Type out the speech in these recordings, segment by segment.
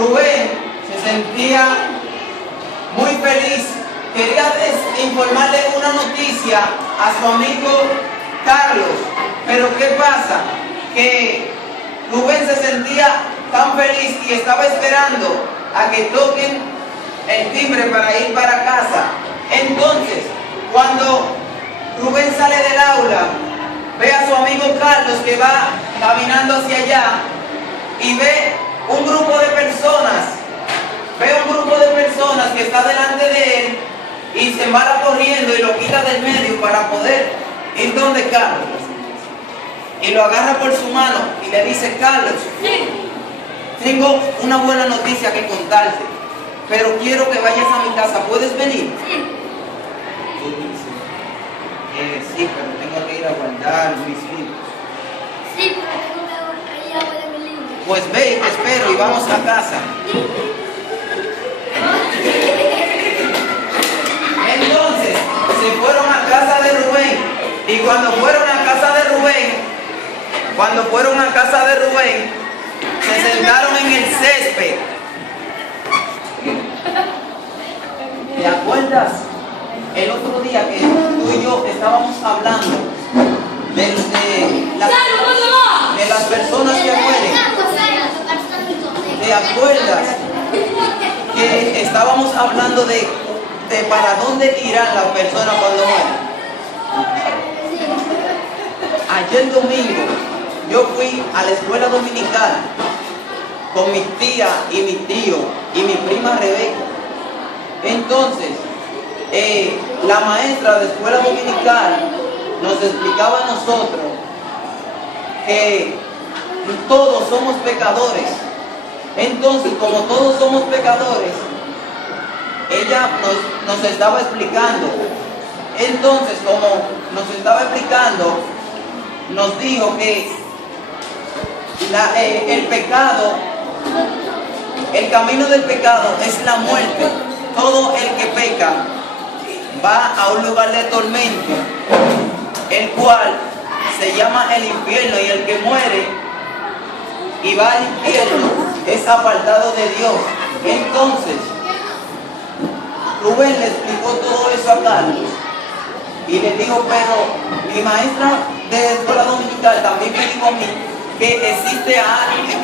Rubén se sentía muy feliz. Quería informarle una noticia a su amigo Carlos. Pero ¿qué pasa? Que Rubén se sentía tan feliz y estaba esperando a que toquen el timbre para ir para casa. Entonces, cuando Rubén sale del aula, ve a su amigo Carlos que va caminando hacia allá y ve un grupo de personas. Ve un grupo de personas que está delante de él y se va corriendo y lo quita del medio para poder ir donde Carlos. Y lo agarra por su mano y le dice: Carlos, tengo una buena noticia que contarte, pero quiero que vayas a mi casa. ¿Puedes venir? Sí, pero tengo que ir a guardar mis libros. Sí, pero tengo que ir a guardar mis libros. Pues ve y te espero y vamos a casa. Entonces se fueron a casa de Rubén, y cuando fueron a casa de Rubén, se sentaron en el césped. ¿Te acuerdas el otro día que tú y yo estábamos hablando de las personas que mueren? ¿Te acuerdas que estábamos hablando de para dónde irán las personas cuando mueren? Ayer domingo yo fui a la escuela dominical con mi tía y mi tío y mi prima Rebeca. Entonces, la maestra de escuela dominical nos explicaba a nosotros que todos somos pecadores. Entonces, como todos somos pecadores, ella nos estaba explicando. Entonces, como nos estaba explicando, nos dijo que el pecado, el camino del pecado es la muerte. Todo el que peca va a un lugar de tormento, el cual se llama el infierno, y el que muere y va al infierno es apartado de Dios. Entonces, Rubén le explicó todo eso a Carlos y le dijo: pero mi maestra de escuela dominical también me dijo a mí que existe alguien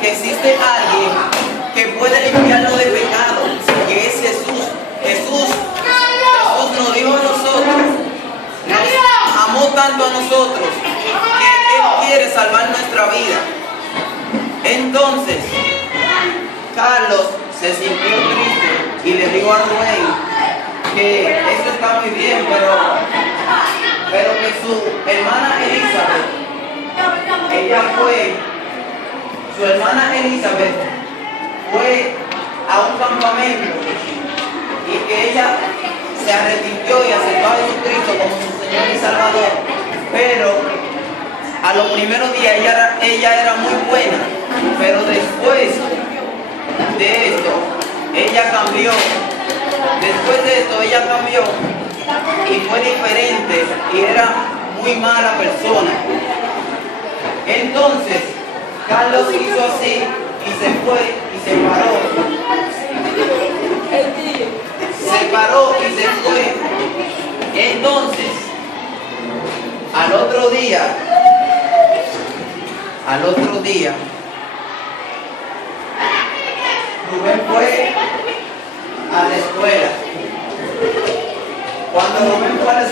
que puede limpiarnos de pecado, que es Jesús. Jesús nos dijo a nosotros, nos amó tanto a nosotros, que Él quiere salvar nuestra vida. Entonces, Carlos se sintió triste y le dijo a Rubén que eso está muy bien, pero que su hermana Elizabeth fue a un campamento y que ella se arrepintió y aceptó a Jesucristo como su Señor y Salvador, pero a los primeros días ella era muy buena, pero después de esto ella cambió. Después de esto ella cambió y fue diferente y era muy mala persona. Entonces Carlos hizo así y se fue y se paró. Se paró y se fue. Entonces, al otro día, Rubén fue a la escuela. Cuando Rubén fue a la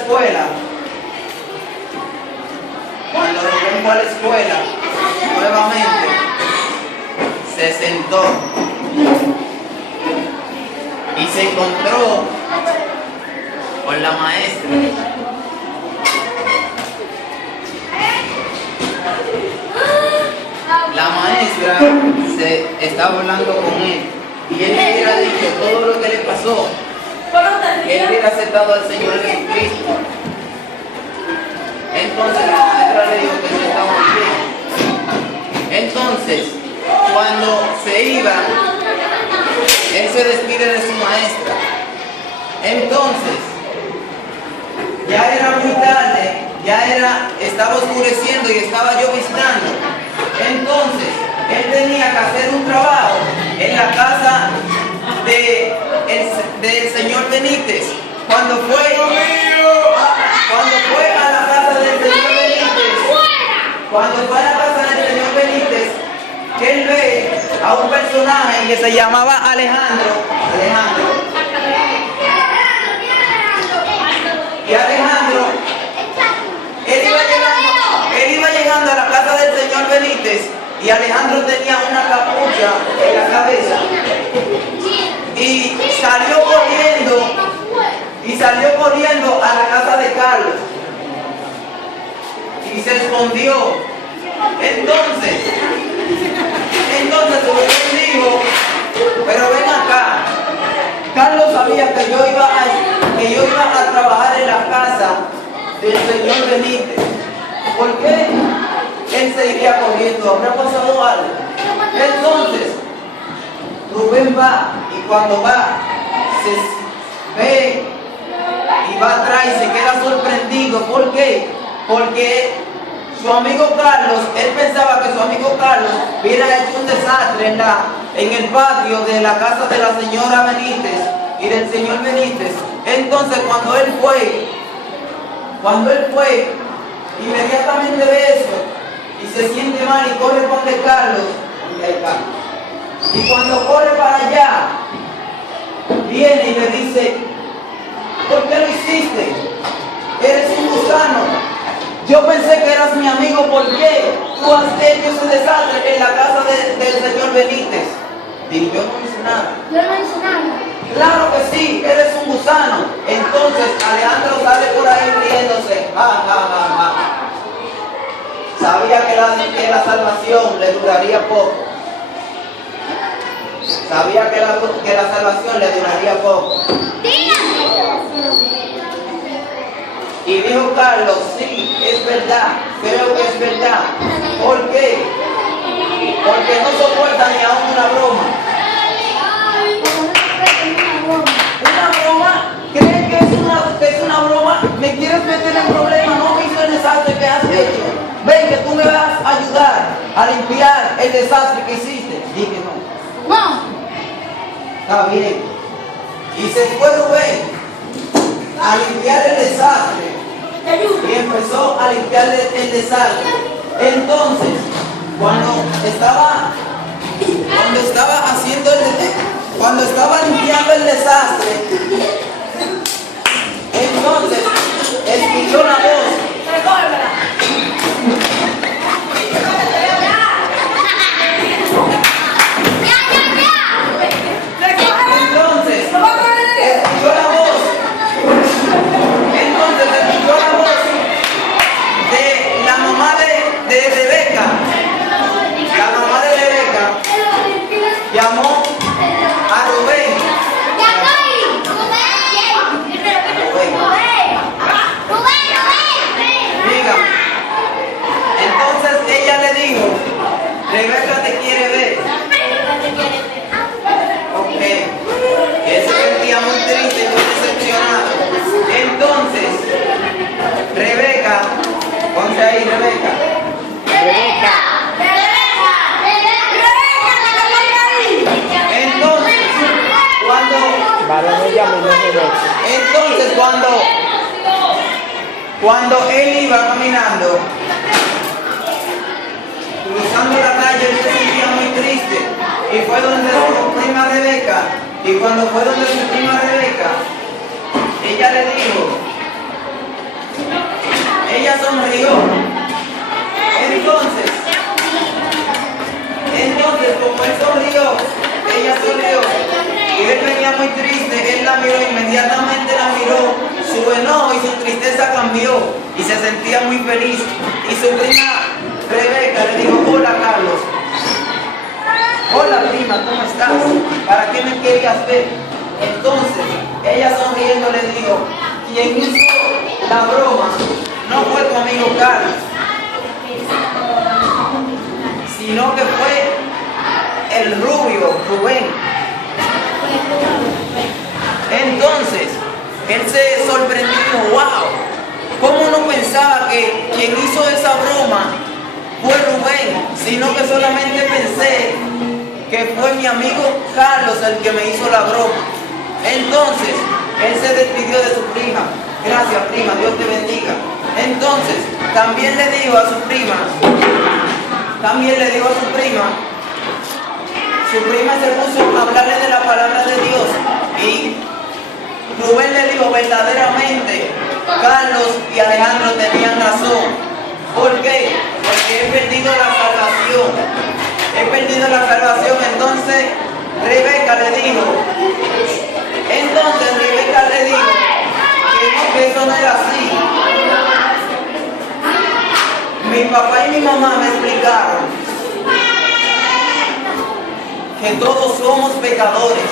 escuela, nuevamente se sentó y se encontró con la maestra. La maestra se estaba hablando con él y él le hubiera dicho todo lo que le pasó. Él hubiera aceptado al Señor Jesucristo. Entonces la maestra le dijo que eso estaba muy bien. Entonces, cuando se iba, él se despide de su maestra. Entonces, ya era muy tarde, estaba oscureciendo y estaba lloviznando. Entonces, él tenía que hacer un trabajo en la casa del señor Benítez. Cuando fue a la casa del señor Benítez, él ve a un personaje que se llamaba Alejandro. Y Alejandro, él iba llegando a la casa del señor Benítez, y Alejandro tenía una capucha en la cabeza y salió corriendo a la casa de Carlos y se escondió. Entonces Rubén dijo, pero ven acá, Carlos sabía que yo iba a trabajar en la casa del señor Benítez. ¿Por qué él se iría corriendo? ¿Habrá pasado algo? Entonces Rubén va, y cuando va se ve y va atrás y se queda sorprendido. ¿Por qué? Porque su amigo Carlos, él pensaba que su amigo Carlos hubiera hecho un desastre en el patio de la casa de la señora Benítez y del señor Benítez. Entonces cuando él fue, inmediatamente ve eso y se siente mal y corre con de Carlos. Y cuando corre para allá, viene y le dice, ¿por qué lo hiciste? Eres un gusano. Yo pensé que eras mi amigo. ¿Por qué tú has hecho ese desastre en la casa del señor Benítez? Digo, yo no hice nada. Yo no hice nada. Claro que sí, eres un gusano. Entonces Alejandro sale por ahí riéndose. Sabía que la salvación le duraría poco. Sabía que la salvación le duraría poco. Y dijo Carlos, sí, es verdad, creo que es verdad. ¿Por qué? Porque no soporta ni aún una broma. ¿Una broma? ¿Creen que es una broma? ¿Me quieres meter en problemas? No me hizo el desastre que has hecho. Ven que tú me vas a ayudar a limpiar el desastre que hiciste. Dije no. No. Está bien. Y se fue Rubén a limpiar el desastre. Y empezó a limpiar el desastre. Entonces, cuando estaba limpiando el desastre, entonces escuchó la voz. Llamó a Rubén. Dígame. Entonces ella le dijo, Rebeca te quiere ver. Ok. Él se sentía muy triste y muy decepcionado. Entonces, Rebeca, ponte ahí, Rebeca. Entonces cuando él iba caminando, cruzando la calle, él se sentía muy triste y fue donde su prima Rebeca. Y cuando fue donde su prima Rebeca, ella le dijo, ella sonrió. Entonces como él sonrió, ella sonrió. Y él venía muy triste, él la miró, inmediatamente la miró, su enojo y su tristeza cambió y se sentía muy feliz. Y su prima Rebeca le dijo, hola Carlos. Hola prima, ¿cómo estás? ¿Para qué me querías ver? Entonces, ella sonriendo le dijo, quien hizo la broma no fue tu amigo Carlos, sino que fue el rubio Rubén. Entonces, él se sorprendió y dijo, wow, ¿cómo no pensaba que quien hizo esa broma fue Rubén? Sino que solamente pensé que fue mi amigo Carlos el que me hizo la broma. Entonces, él se despidió de su prima. Gracias, prima, Dios te bendiga. Entonces, también le dijo a su prima, su prima se puso a hablarle de la palabra de Dios y Rubén le dijo verdaderamente, Carlos y Alejandro tenían razón. ¿Por qué? Porque he perdido la salvación. Entonces Rebeca le dijo que eso no era así. Mi papá y mi mamá me explicaron que todos somos pecadores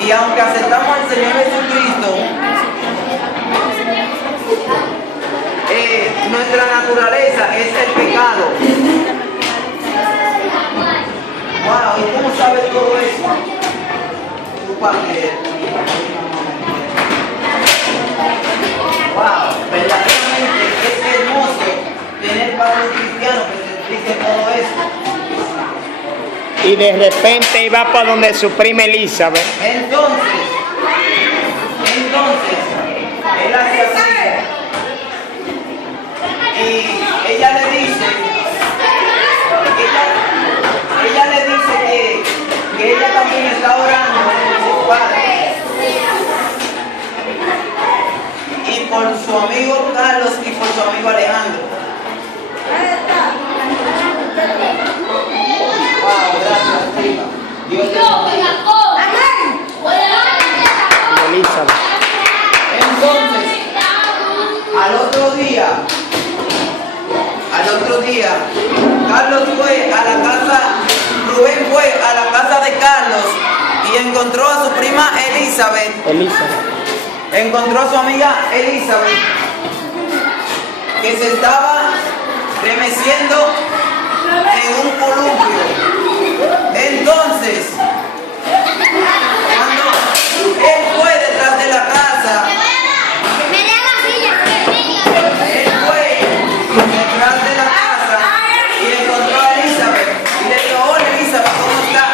y aunque aceptamos al Señor Jesucristo, nuestra naturaleza es el pecado. Wow, ¿y cómo sabes todo eso? Tu padre. Wow, verdaderamente es hermoso tener padres cristianos que te expliquen todo eso. Y de repente iba para donde su prima Elizabeth. Entonces, él hace así. Y ella le dice que ella también está orando por su padre y por su amigo Carlos y por su amigo Alejandro. Wow, gracias, prima. Dios te bendiga. Elizabeth. Entonces, al otro día, Carlos fue a la casa, Rubén fue a la casa de Carlos y encontró a su prima Elizabeth. Encontró a su amiga Elizabeth, que se estaba remeciendo en un columpio. Entonces, cuando él fue detrás de la casa, y encontró a Elizabeth y le dijo, hola Elizabeth, ¿cómo está?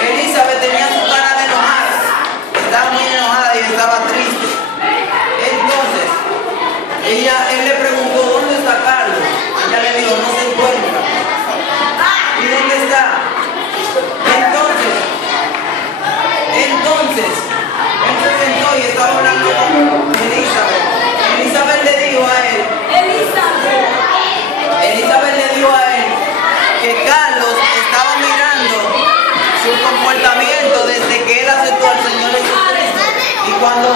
Elizabeth tenía su cara de enojada, estaba muy enojada y estaba triste. Entonces, él le preguntó, ¿dónde está Carlos? Ella le dijo, no se encuentra. ¿Y dónde está? Entonces, él se sentó y estaba hablando con Elizabeth. Elizabeth le dijo a él que Carlos estaba mirando su comportamiento desde que él aceptó al Señor Jesucristo. Y cuando